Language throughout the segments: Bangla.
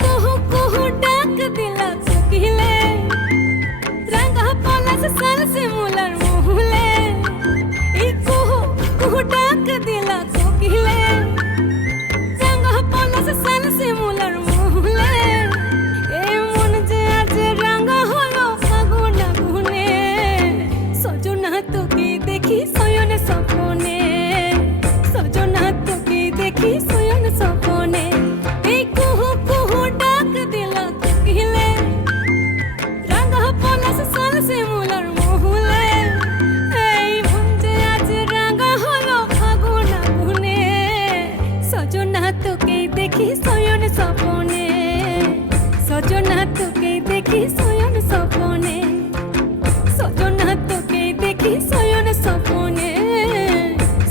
कुहू कुहू डाक दिला चुकिले रंग पलस सल से मुलर मुहले ई कुहू कुहू डाक दिला चुकिले रंग पलस सल से मुलर मुहले ए मन जे आज रंग हलो फागुन गुने सजना তোকে দেখি সয়ন সপনে সजना তোকে দেখি সয়ন সপনে এই কুহু কুহু ডাক দিলা কোকিলে রঙ পলাশ সাল সে মুলার মহুলে এই মন যে আজ রঙ হলো ফাগুন গুনে সजना তোকে দেখি সয়ন সপনে সजना তোকে দেখি সয়ন সপনে সजना তোকে দেখি সয়ন সপনে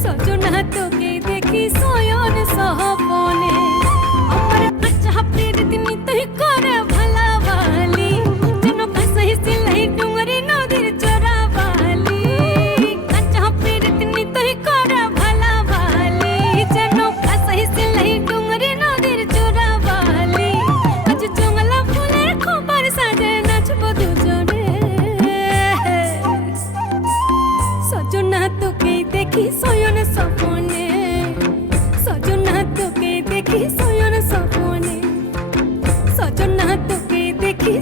সजना তোকে দেখি সয়ন সপনে আমার আচ্ছা প্রীতি নিতই করে ভালা বালি যেন কাসহি সিলাই ডুঙ্গরি নদীর চোরা বালি আচ্ছা প্রীতি নিতই করে ভালা বালি যেন কাসহি সিলাই ডুঙ্গরি নদীর চোরা বালি আজ জঙ্গলা ফুলের খবর সাজে নাচব দুজনে সजना তোকে দেখি সয়ন সপনে সजना তোকে দেখি সয়ন সপনে সजना তোকে দেখি